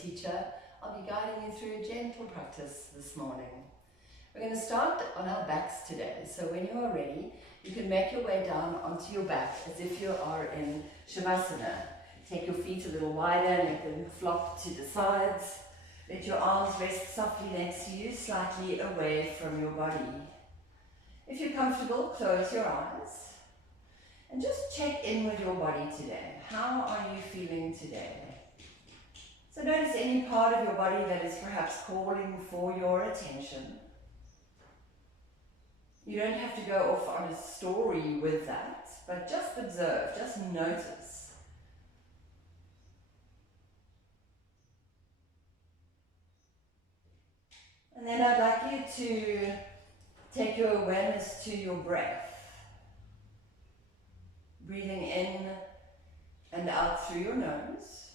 teacher. I'll be guiding you through a gentle practice this morning. We're going to start on our backs today. So when you are ready, you can make your way down onto your back as if you are in Shavasana. Take your feet a little wider, let them flop to the sides. Let your arms rest softly next to you, slightly away from your body. If you're comfortable, close your eyes. And just check in with your body today. How are you feeling today? So notice any part of your body that is perhaps calling for your attention. You don't have to go off on a story with that, but just observe, just notice. And then I'd like you to take your awareness to your breath. Breathing in and out through your nose.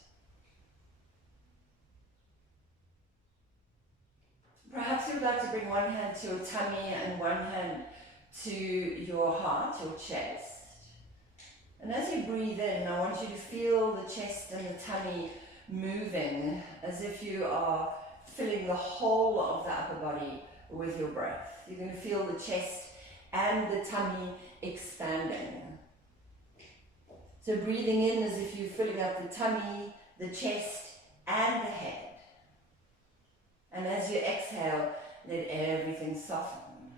Perhaps you would like to bring one hand to your tummy and one hand to your heart, your chest. And as you breathe in, I want you to feel the chest and the tummy moving as if you are filling the whole of the upper body with your breath. You're going to feel the chest and the tummy expanding. So breathing in as if you're filling up the tummy, the chest and the head. And as you exhale, let everything soften.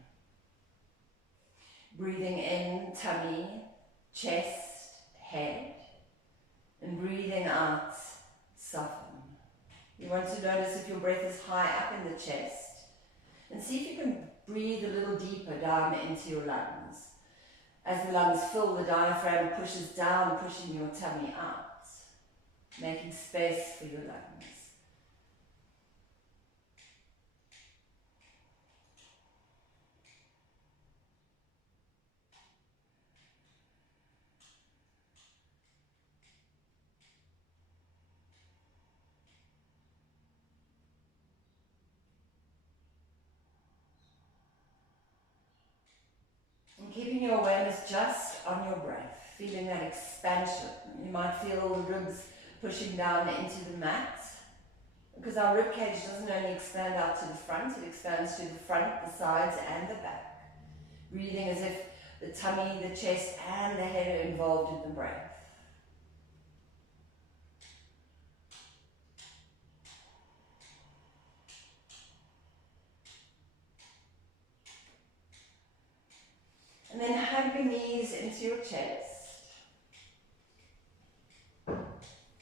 Breathing in, tummy, chest, head. And breathing out, soften. You want to notice if your breath is high up in the chest. And see if you can breathe a little deeper down into your lungs. As the lungs fill, the diaphragm pushes down, pushing your tummy out, making space for your lungs. And keeping your awareness just on your breath, feeling that expansion. You might feel the ribs pushing down into the mat, because our rib cage doesn't only expand out to the front, it expands to the front, the sides and the back. Breathing as if the tummy, the chest and the head are involved in the breath. And then hug your knees into your chest.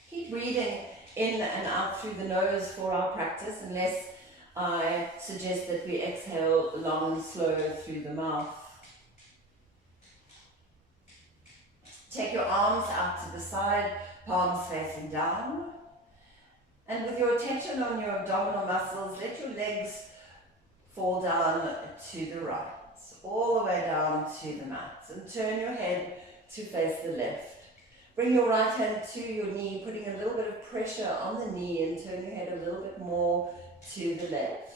Keep breathing in and out through the nose for our practice, unless I suggest that we exhale long and slow through the mouth. Take your arms out to the side, palms facing down. And with your attention on your abdominal muscles, let your legs fall down to the right, all the way down to the mat. And turn your head to face the left. Bring your right hand to your knee, putting a little bit of pressure on the knee and turn your head a little bit more to the left.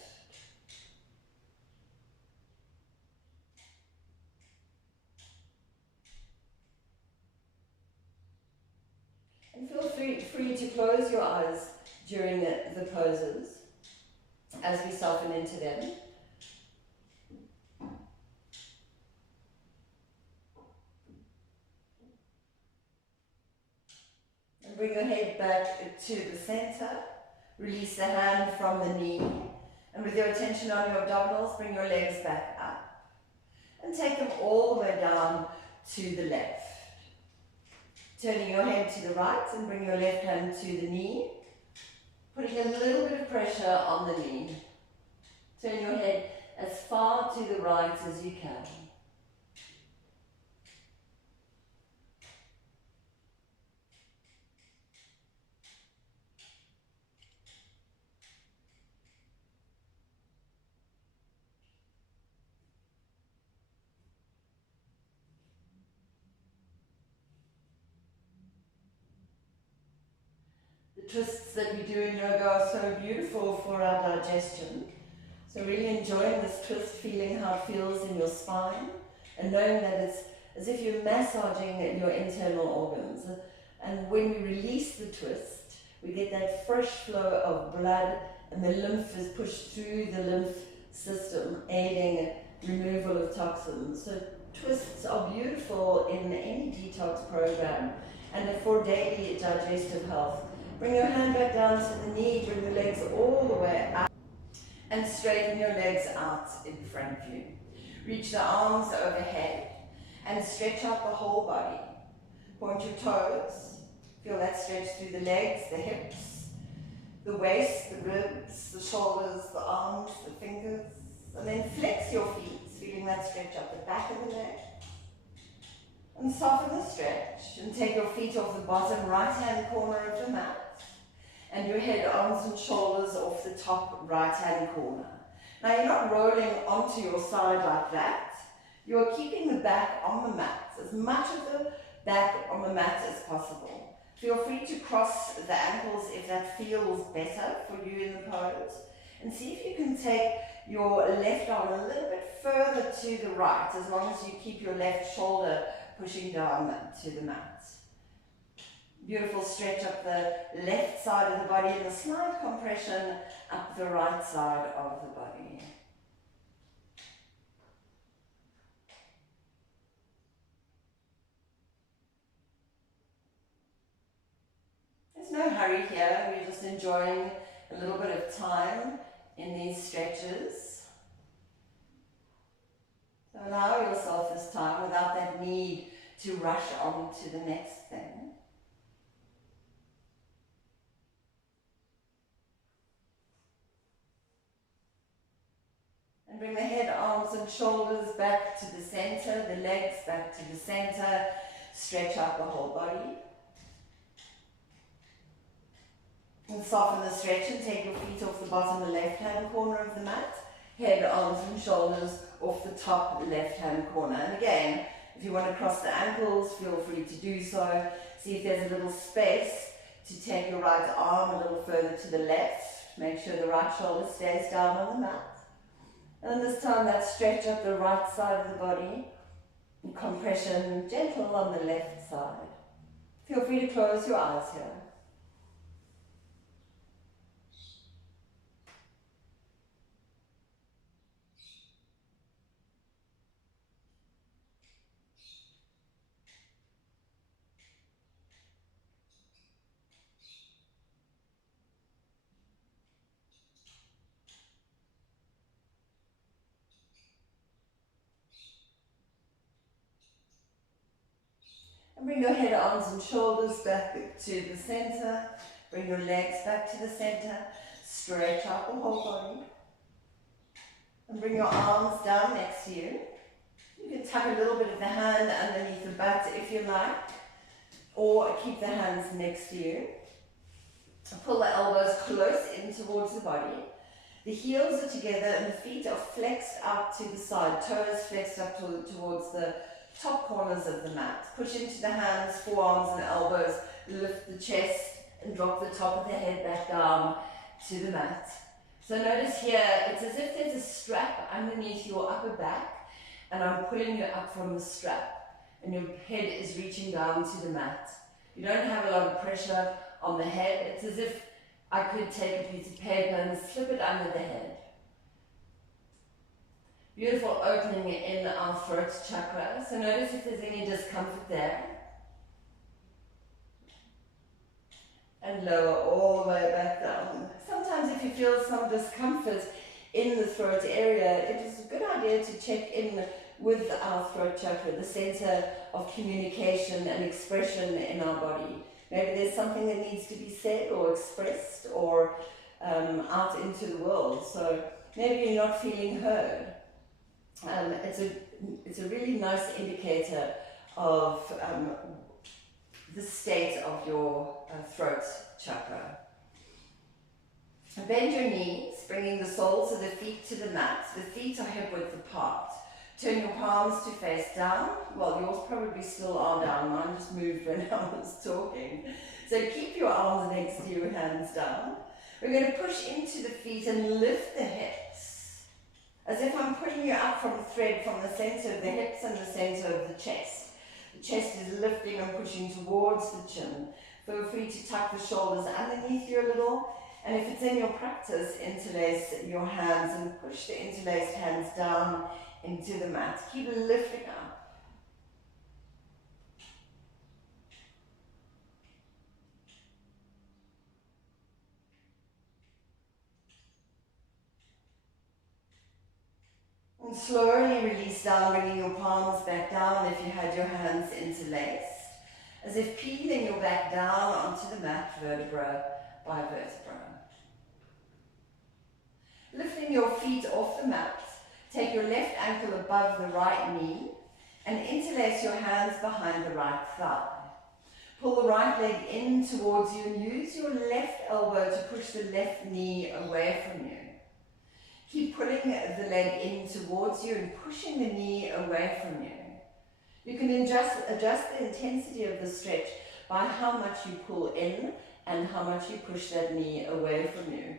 And feel free to close your eyes during the poses as we soften into them. And bring your head back to the center. Release the hand from the knee. And with your attention on your abdominals, bring your legs back up. And take them all the way down to the left. Turning your head to the right and bring your left hand to the knee. Putting a little bit of pressure on the knee. Turn your head as far to the right as you can. Twists that we do in yoga are so beautiful for our digestion. So really enjoying this twist, feeling how it feels in your spine and knowing that it's as if you're massaging your internal organs. And when we release the twist, we get that fresh flow of blood, and the lymph is pushed through the lymph system, aiding removal of toxins. So twists are beautiful in any detox program and for daily digestive health. Bring your hand back down to the knee, bring the legs all the way out, and straighten your legs out in front of you. Reach the arms overhead and stretch out the whole body. Point your toes, feel that stretch through the legs, the hips, the waist, the ribs, the shoulders, the arms, the fingers, and then flex your feet, feeling that stretch up the back of the leg. And soften the stretch, and take your feet off the bottom right-hand corner of the mat, and your head, arms and shoulders off the top right-hand corner. Now you're not rolling onto your side like that, you're keeping the back on the mat, as much of the back on the mat as possible. Feel free to cross the ankles if that feels better for you in the pose, and see if you can take your left arm a little bit further to the right, as long as you keep your left shoulder pushing down to the mat. Beautiful stretch up the left side of the body and a slight compression up the right side of the body. There's no hurry here, we're just enjoying a little bit of time in these stretches. So allow yourself this time without that need to rush on to the next thing. And bring the head, arms and shoulders back to the center, the legs back to the center. Stretch out the whole body. And soften the stretch and take your feet off the bottom, the left-hand corner of the mat. Head, arms and shoulders off the top left-hand corner. And again, if you want to cross the ankles, feel free to do so. See if there's a little space to take your right arm a little further to the left. Make sure the right shoulder stays down on the mat. And this time that stretch up the right side of the body. And compression gentle on the left side. Feel free to close your eyes here. And bring your head, arms and shoulders back to the center. Bring your legs back to the center. Stretch out the whole body. And bring your arms down next to you. You can tuck a little bit of the hand underneath the butt if you like. Or keep the hands next to you. Pull the elbows close in towards the body. The heels are together and the feet are flexed out to the side. Toes flexed up towards the top corners of the mat. Push into the hands, forearms and elbows. Lift the chest and drop the top of the head back down to the mat. So notice here, it's as if there's a strap underneath your upper back and I'm pulling you up from the strap and your head is reaching down to the mat. You don't have a lot of pressure on the head. It's as if I could take a piece of paper and slip it under the head. Beautiful opening in our throat chakra. So notice if there's any discomfort there. And lower all the way back down. Sometimes if you feel some discomfort in the throat area, it is a good idea to check in with our throat chakra, the center of communication and expression in our body. Maybe there's something that needs to be said or expressed or out into the world. So maybe you're not feeling heard. It's a really nice indicator of the state of your throat chakra. Bend your knees, bringing the soles of the feet to the mat. The feet are hip width apart. Turn your palms to face down. Well, yours probably still are down. Mine just moved when I was talking. So keep your arms next to your hands down. We're going to push into the feet and lift the hips. As if I'm putting you up from a thread from the center of the hips and the center of the chest. The chest is lifting and pushing towards the chin. Feel free to tuck the shoulders underneath you a little. And if it's in your practice, interlace your hands and push the interlaced hands down into the mat. Keep lifting up. And slowly release down, bringing your palms back down if you had your hands interlaced, as if peeling your back down onto the mat, vertebra by vertebra. Lifting your feet off the mat, take your left ankle above the right knee and interlace your hands behind the right thigh. Pull the right leg in towards you and use your left elbow to push the left knee away from you. Keep pulling the leg in towards you and pushing the knee away from you. You can adjust the intensity of the stretch by how much you pull in and how much you push that knee away from you.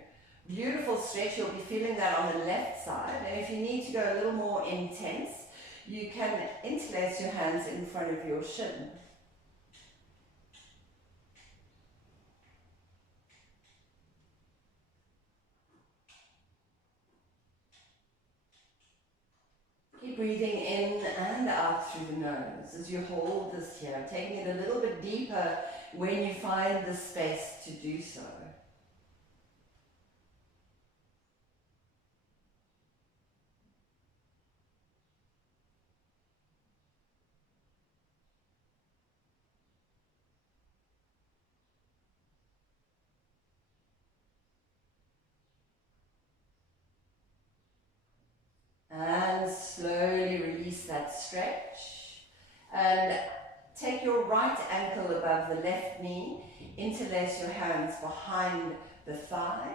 Beautiful stretch, you'll be feeling that on the left side. And if you need to go a little more intense, you can interlace your hands in front of your shin. Keep breathing in and out through the nose as you hold this here, taking it a little bit deeper when you find the space to do so. And slowly release that stretch. And take your right ankle above the left knee, interlace your hands behind the thigh,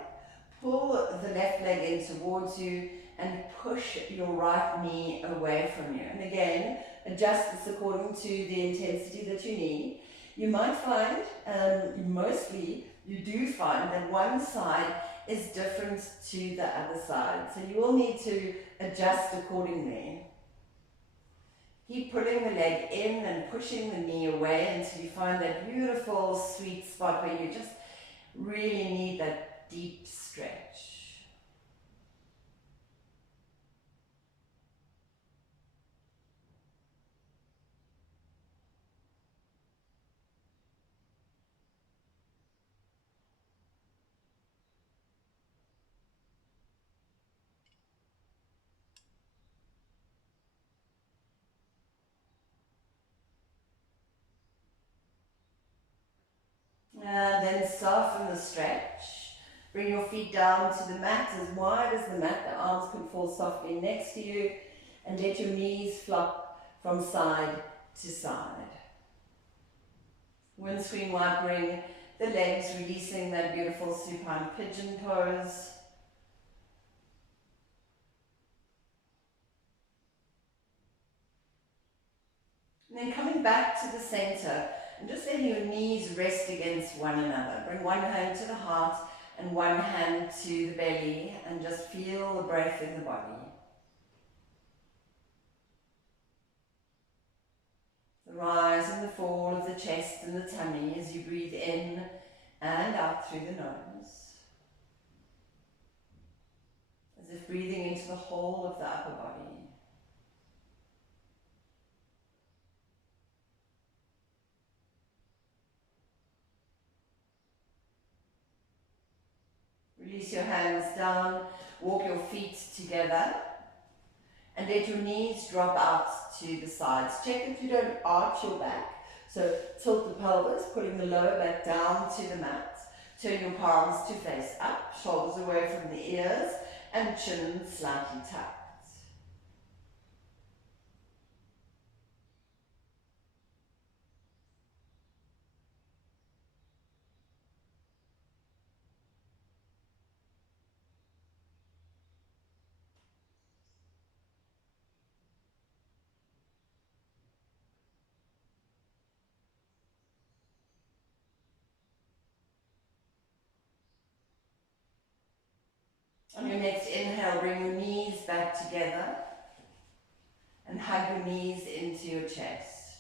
pull the left leg in towards you and push your right knee away from you. And again, adjust this according to the intensity that you need. You might find, mostly you do find that one side is different to the other side. So you will need to adjust accordingly. Keep pulling the leg in and pushing the knee away until you find that beautiful sweet spot where you just really need that deep stretch. And then soften the stretch. Bring your feet down to the mat as wide as the mat. The arms can fall softly next to you. And let your knees flop from side to side. Windscreen wipering the legs, releasing that beautiful supine pigeon pose. And then coming back to the center. And just letting your knees rest against one another. Bring one hand to the heart and one hand to the belly and just feel the breath in the body. The rise and the fall of the chest and the tummy as you breathe in and out through the nose. As if breathing into the whole of the upper body. Release your hands down, walk your feet together, and let your knees drop out to the sides. Check that you don't arch your back. So tilt the pelvis, putting the lower back down to the mat. Turn your palms to face up, shoulders away from the ears, and chin slightly tucked. On your next inhale, bring your knees back together and hug your knees into your chest.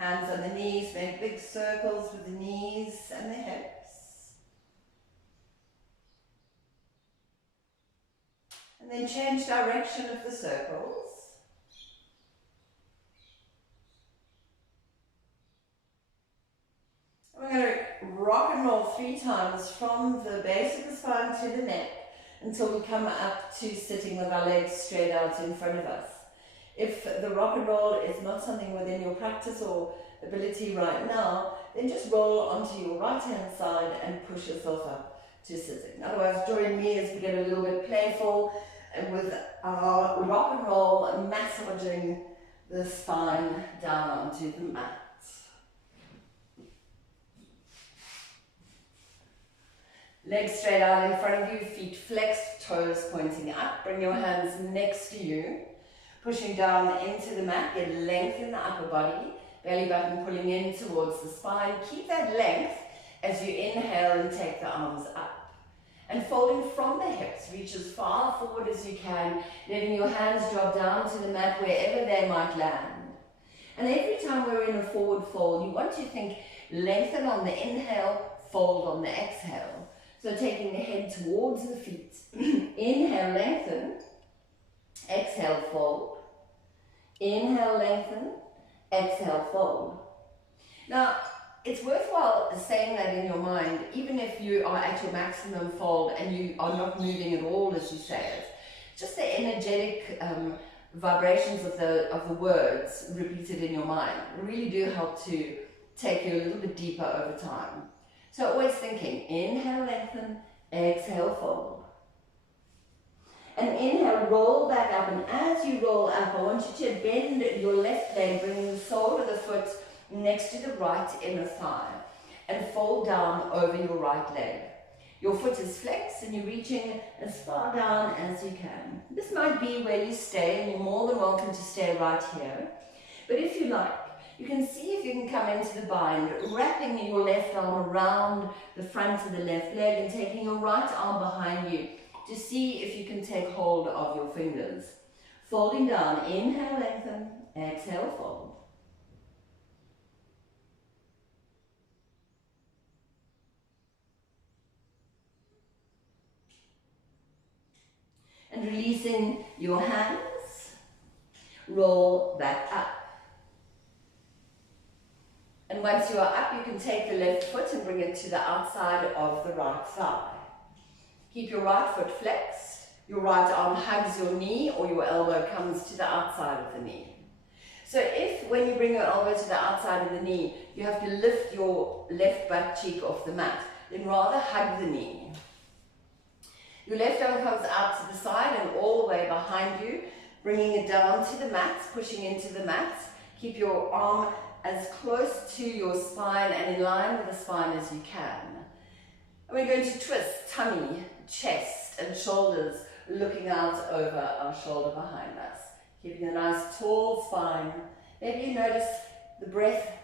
Hands on the knees, make big circles with the knees and the hips. And then change direction of the circles. We're going to rock and roll 3 times from the base of the spine to the neck until we come up to sitting with our legs straight out in front of us. If the rock and roll is not something within your practice or ability right now, then just roll onto your right hand side and push yourself up to sitting. Otherwise, join me as we get a little bit playful and with our rock and roll, massaging the spine down onto the mat. Legs straight out in front of you, feet flexed, toes pointing up. Bring your hands next to you, pushing down into the mat. Get length in the upper body, belly button pulling in towards the spine. Keep that length as you inhale and take the arms up. And folding from the hips, reach as far forward as you can, letting your hands drop down to the mat wherever they might land. And every time we're in a forward fold, you want to think lengthen on the inhale, fold on the exhale. So taking the head towards the feet. Inhale, lengthen. Exhale, fold. Inhale, lengthen. Exhale, fold. Now, it's worthwhile saying that in your mind, even if you are at your maximum fold and you are not moving at all as you say it. Just the energetic vibrations of the words repeated in your mind really do help to take you a little bit deeper over time. So always thinking, inhale, lengthen, exhale, fold. And inhale, roll back up, and as you roll up, I want you to bend your left leg, bringing the sole of the foot next to the right inner thigh, and fold down over your right leg. Your foot is flexed, and you're reaching as far down as you can. This might be where you stay, and you're more than welcome to stay right here. But if you like, you can see if you can come into the bind, wrapping your left arm around the front of the left leg and taking your right arm behind you to see if you can take hold of your fingers. Folding down, inhale, lengthen, exhale, fold. And releasing your hands, roll back up. And once you are up, you can take the left foot and bring it to the outside of the right thigh. Keep your right foot flexed. Your right arm hugs your knee or your elbow comes to the outside of the knee. So if, when you bring your elbow to the outside of the knee, you have to lift your left butt cheek off the mat, then rather hug the knee. Your left arm comes out to the side and all the way behind you, bringing it down to the mat, pushing into the mat. Keep your arm as close to your spine and in line with the spine as you can. And we're going to twist tummy, chest and shoulders, looking out over our shoulder behind us. Keeping a nice tall spine. Maybe you notice the breath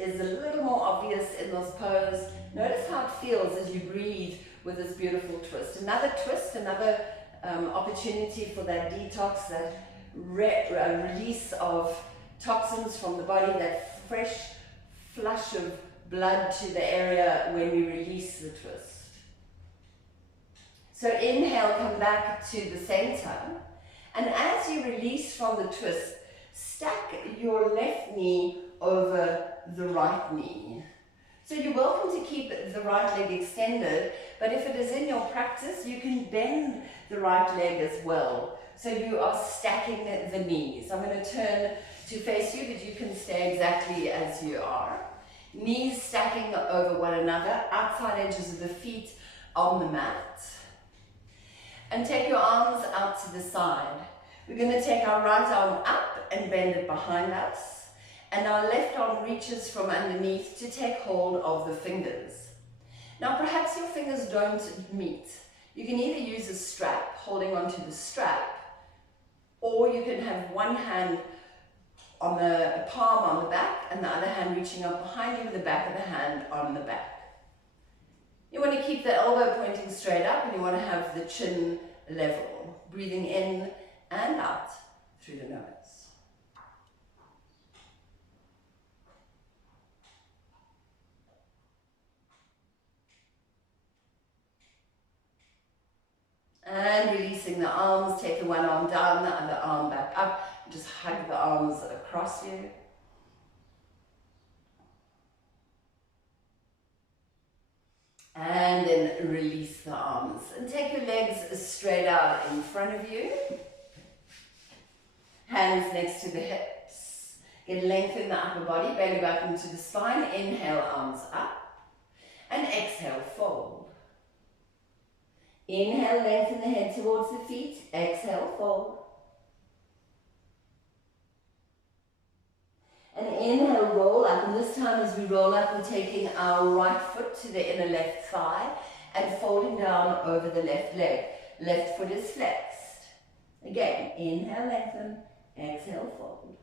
is a little more obvious in this pose. Notice how it feels as you breathe with this beautiful twist. Another twist, another opportunity for that detox, that release of toxins from the body, that fresh flush of blood to the area when we release the twist. So inhale, come back to the center. And as you release from the twist, stack your left knee over the right knee. So you're welcome to keep the right leg extended, but if it is in your practice, you can bend the right leg as well. So you are stacking the knees. I'm going to turn to face you, but you can stay exactly as you are. Knees stacking over one another, outside edges of the feet on the mat. And take your arms out to the side. We're going to take our right arm up and bend it behind us. And our left arm reaches from underneath to take hold of the fingers. Now perhaps your fingers don't meet. You can either use a strap, holding onto the strap, or you can have one hand on the palm on the back and the other hand reaching up behind you with the back of the hand on the back. You want to keep the elbow pointing straight up and you want to have the chin level. Breathing in and out through the nose. And releasing the arms, take the one arm down, the other arm back up. Just hug the arms across you. And then release the arms. And take your legs straight out in front of you. Hands next to the hips. Get length in the upper body, belly back into the spine. Inhale, arms up. And exhale, fold. Inhale, lengthen the head towards the feet. Exhale, fold. And inhale, roll up. And this time as we roll up, we're taking our right foot to the inner left thigh and folding down over the left leg. Left foot is flexed. Again, inhale, lengthen. Exhale, fold.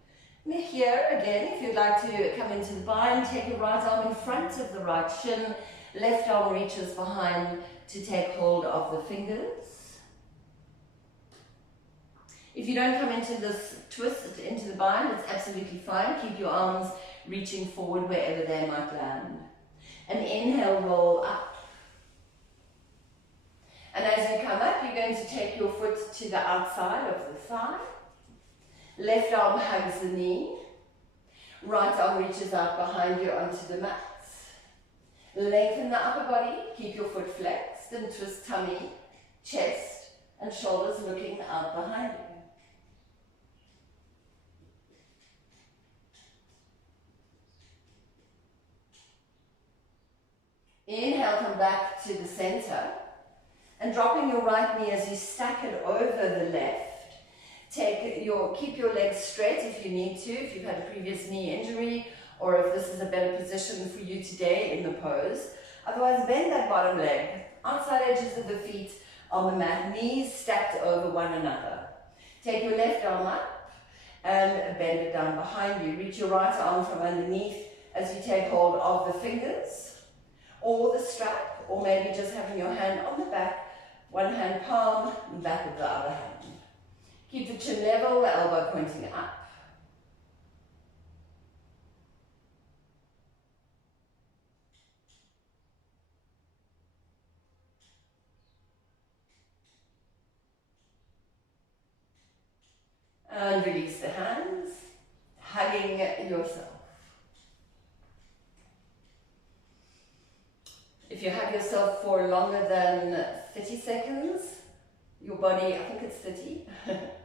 Now here, again, if you'd like to come into the bind, take your right arm in front of the right shin. Left arm reaches behind to take hold of the fingers. If you don't come into this twist, into the bind, it's absolutely fine. Keep your arms reaching forward wherever they might land. And inhale, roll up. And as you come up, you're going to take your foot to the outside of the thigh. Left arm hugs the knee. Right arm reaches out behind you onto the mat. Lengthen the upper body, keep your foot flexed and twist tummy, chest and shoulders looking out behind you. Inhale, come back to the center and dropping your right knee as you stack it over the left. Keep your legs straight if you need to, if you've had a previous knee injury, or if this is a better position for you today in the pose. Otherwise, bend that bottom leg, outside edges of the feet on the mat, knees stacked over one another. Take your left arm up and bend it down behind you. Reach your right arm from underneath as you take hold of the fingers or the strap, or maybe just having your hand on the back, one hand palm, and back of the other hand. Keep the chin level, the elbow pointing up. And release the hands, hugging yourself. If you hug yourself for longer than 30 seconds, your body, I think it's 30,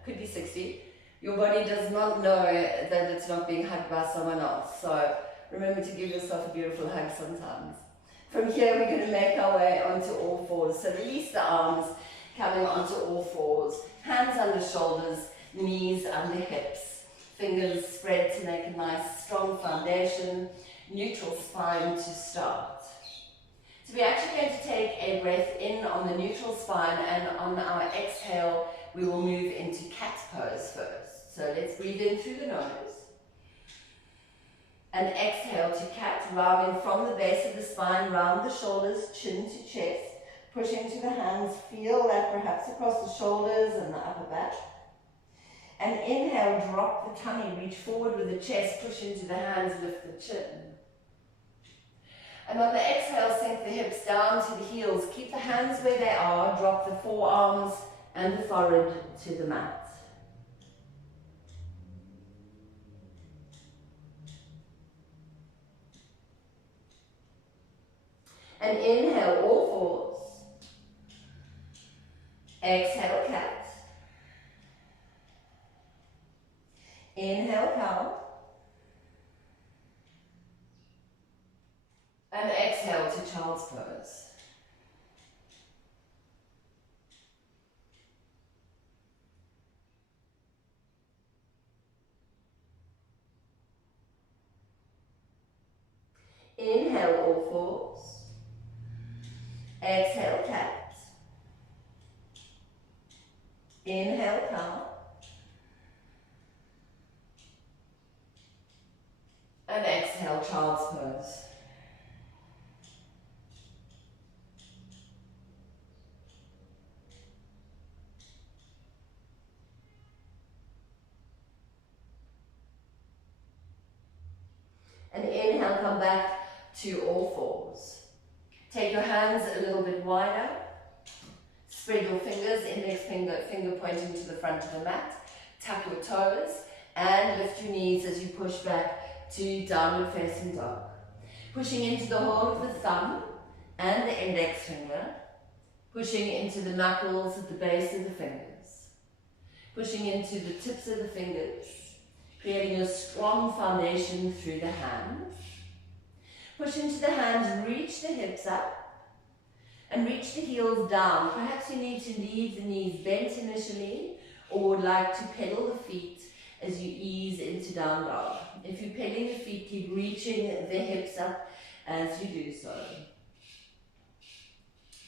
could be 60, your body does not know that it's not being hugged by someone else. So remember to give yourself a beautiful hug sometimes. From here, we're going to make our way onto all fours. So release the arms, coming onto all fours, hands under shoulders, knees under hips, fingers spread to make a nice strong foundation, neutral spine to start. So we're actually going to take a breath in on the neutral spine, and on our exhale we will move into cat pose first. So let's breathe in through the nose and exhale to cat, rounding from the base of the spine, round the shoulders, chin to chest, pushing to the hands, feel that perhaps across the shoulders and the upper back. And inhale, drop the tummy, reach forward with the chest, push into the hands, lift the chin. And on the exhale, sink the hips down to the heels. Keep the hands where they are, drop the forearms and the forehead to the mat. And inhale, all fours. Exhale, cat. Inhale, cow. And exhale to child's pose. Inhale, all fours. Exhale, cat. Inhale, cow. And exhale, child's pose. And inhale, come back to all fours. Take your hands a little bit wider. Spread your fingers, index finger pointing to the front of the mat. Tuck your toes and lift your knees as you push back to downward facing dog. Pushing into the whole of the thumb and the index finger. Pushing into the knuckles at the base of the fingers. Pushing into the tips of the fingers. Creating a strong foundation through the hands. Push into the hands, reach the hips up. And reach the heels down. Perhaps you need to leave the knees bent initially, or would like to pedal the feet as you ease into down dog. If you're pedaling the feet, keep reaching the hips up as you do so.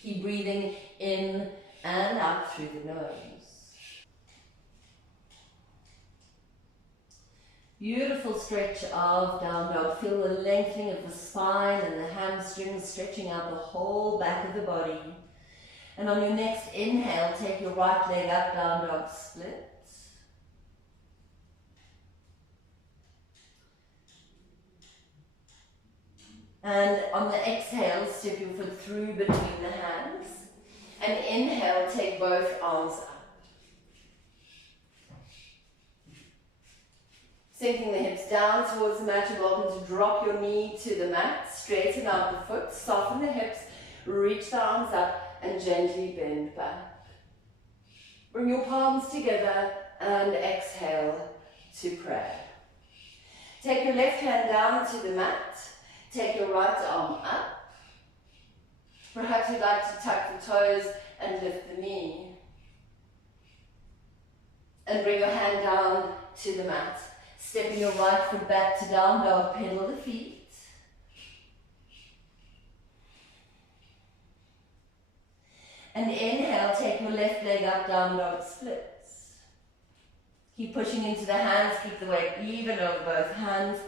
Keep breathing in and out through the nose. Beautiful stretch of down dog. Feel the lengthening of the spine and the hamstrings stretching out the whole back of the body. And on your next inhale, take your right leg up, down dog split. And on the exhale, step your foot through between the hands. And inhale, take both arms up. Sinking the hips down towards the mat, you're welcome to drop your knee to the mat, straighten out the foot, soften the hips, reach the arms up and gently bend back. Bring your palms together and exhale to prayer. Take your left hand down to the mat, take your right arm up. Perhaps you'd like to tuck the toes and lift the knee. And bring your hand down to the mat. Stepping your right foot back to down dog, pedal the feet. And inhale, take your left leg up, down dog splits. Keep pushing into the hands, keep the weight even over both hands.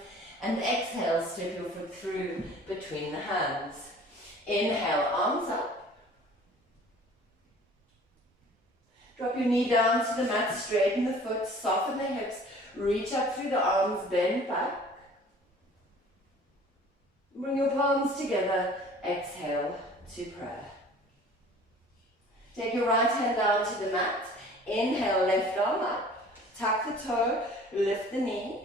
And exhale, step your foot through between the hands. Inhale, arms up. Drop your knee down to the mat, straighten the foot, soften the hips. Reach up through the arms, bend back. Bring your palms together, exhale to prayer. Take your right hand down to the mat. Inhale, left arm up. Tuck the toe, lift the knee.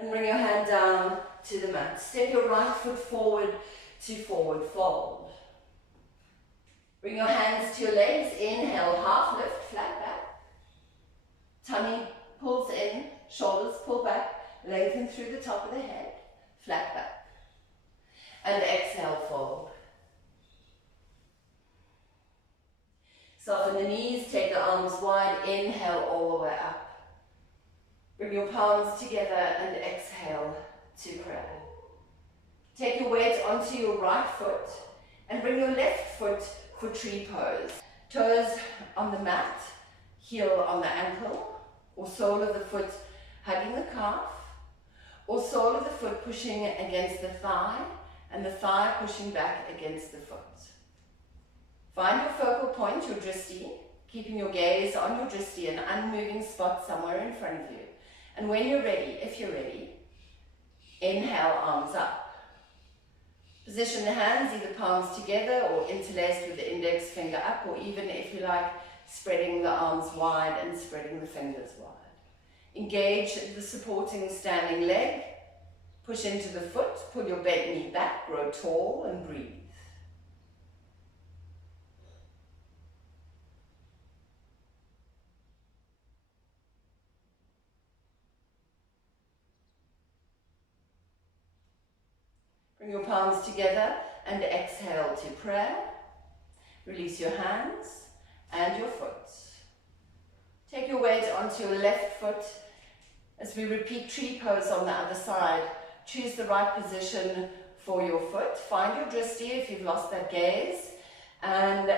And bring your hand down to the mat. Step your right foot forward to forward fold. Bring your hands to your legs. Inhale, half lift, flat back. Tummy pulls in, shoulders pull back, lengthen through the top of the head, flat back. And exhale, fold. Soften the knees, take the arms wide, inhale all the way up. Bring your palms together and exhale to prayer. Take your weight onto your right foot and bring your left foot for tree pose. Toes on the mat, heel on the ankle, or sole of the foot hugging the calf, or sole of the foot pushing against the thigh, and the thigh pushing back against the foot. Find your focal point, your drishti, keeping your gaze on your drishti, an unmoving spot somewhere in front of you. And when you're ready, if you're ready, inhale, arms up. Position the hands, either palms together or interlaced with the index finger up, or even, if you like, spreading the arms wide and spreading the fingers wide. Engage the supporting standing leg. Push into the foot, pull your bent knee back, grow tall and breathe. Bring your palms together and exhale to prayer. Release your hands and your foot. Take your weight onto your left foot as we repeat tree pose on the other side. Choose the right position for your foot. Find your drishti if you've lost that gaze and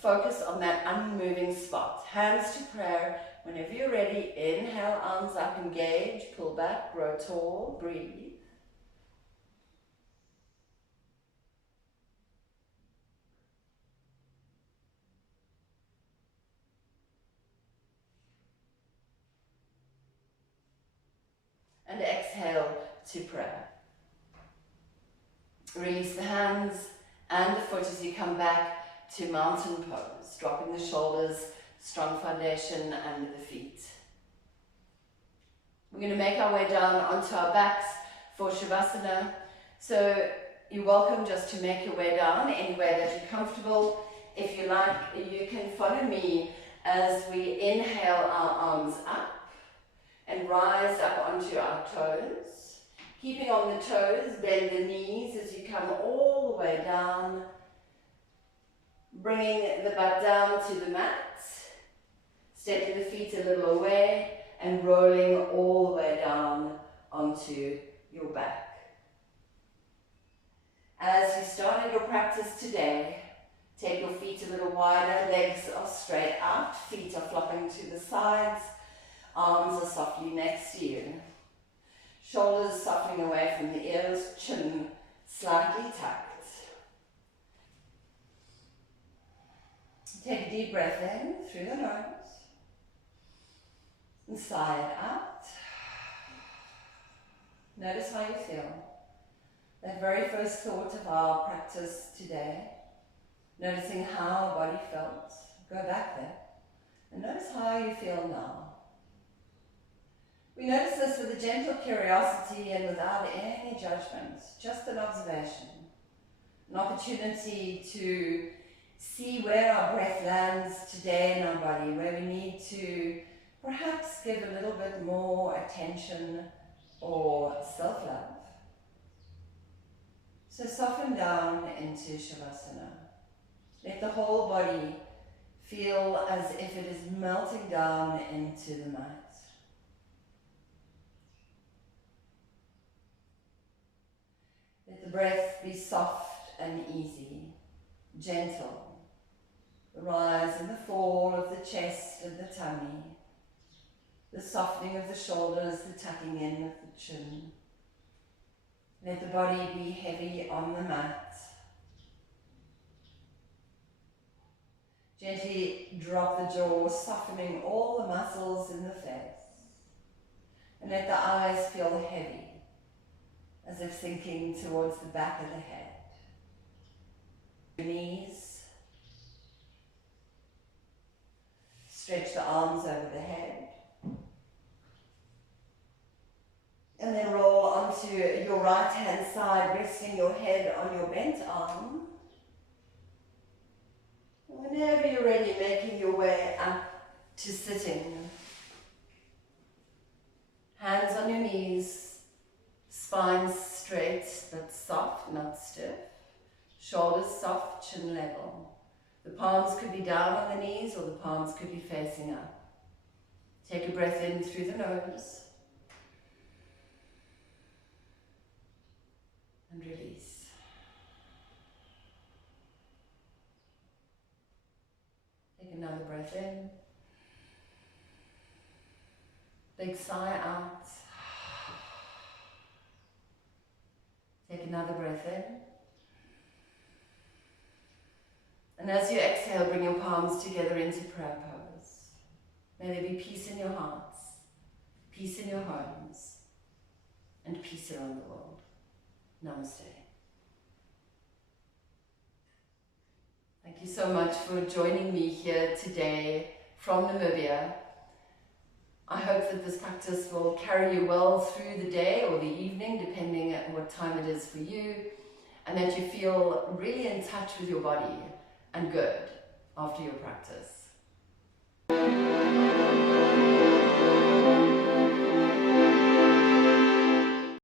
focus on that unmoving spot. Hands to prayer. Whenever you're ready, inhale, arms up, engage, pull back, grow tall, breathe. And exhale to prayer. Release the hands and the foot as you come back to mountain pose, dropping the shoulders, strong foundation under the feet. We're going to make our way down onto our backs for Shavasana. So you're welcome just to make your way down any way that you're comfortable. If you like, you can follow me as we inhale our arms up and rise up onto our toes. Keeping on the toes, bend the knees as you come all the way down. Bringing the butt down to the mat. Stepping the feet a little away and rolling all the way down onto your back. As you started your practice today, take your feet a little wider, legs are straight out, feet are flopping to the sides, arms are softly next to you. Shoulders softening away from the ears, chin slightly tucked. Take a deep breath in through the nose and sigh it out. Notice how you feel. That very first thought of our practice today, noticing how our body felt. Go back there and notice how you feel now. We notice this with a gentle curiosity and without any judgment, just an observation, an opportunity to see where our breath lands today in our body, where we need to perhaps give a little bit more attention or self-love. So soften down into Shavasana. Let the whole body feel as if it is melting down into the mat. Let the breath be soft and easy, gentle. The rise and the fall of the chest and the tummy. The softening of the shoulders, the tucking in of the chin. Let the body be heavy on the mat. Gently drop the jaw, softening all the muscles in the face. And let the eyes feel heavy, as if sinking towards the back of the head. Your knees. Stretch the arms over the head. And then roll onto your right hand side, resting your head on your bent arm. And whenever you're ready, making your way up to sitting. Hands on your knees, spine straight but soft, not stiff. Shoulders soft, chin level. The palms could be down on the knees or the palms could be facing up. Take a breath in through the nose. And release. Take another breath in. Big sigh out. Take another breath in. And as you exhale, bring your palms together into prayer pose. May there be peace in your hearts, peace in your homes, and peace around the world. Namaste. Thank you so much for joining me here today from Namibia. I hope that this practice will carry you well through the day or the evening, depending on what time it is for you, and that you feel really in touch with your body and good after your practice.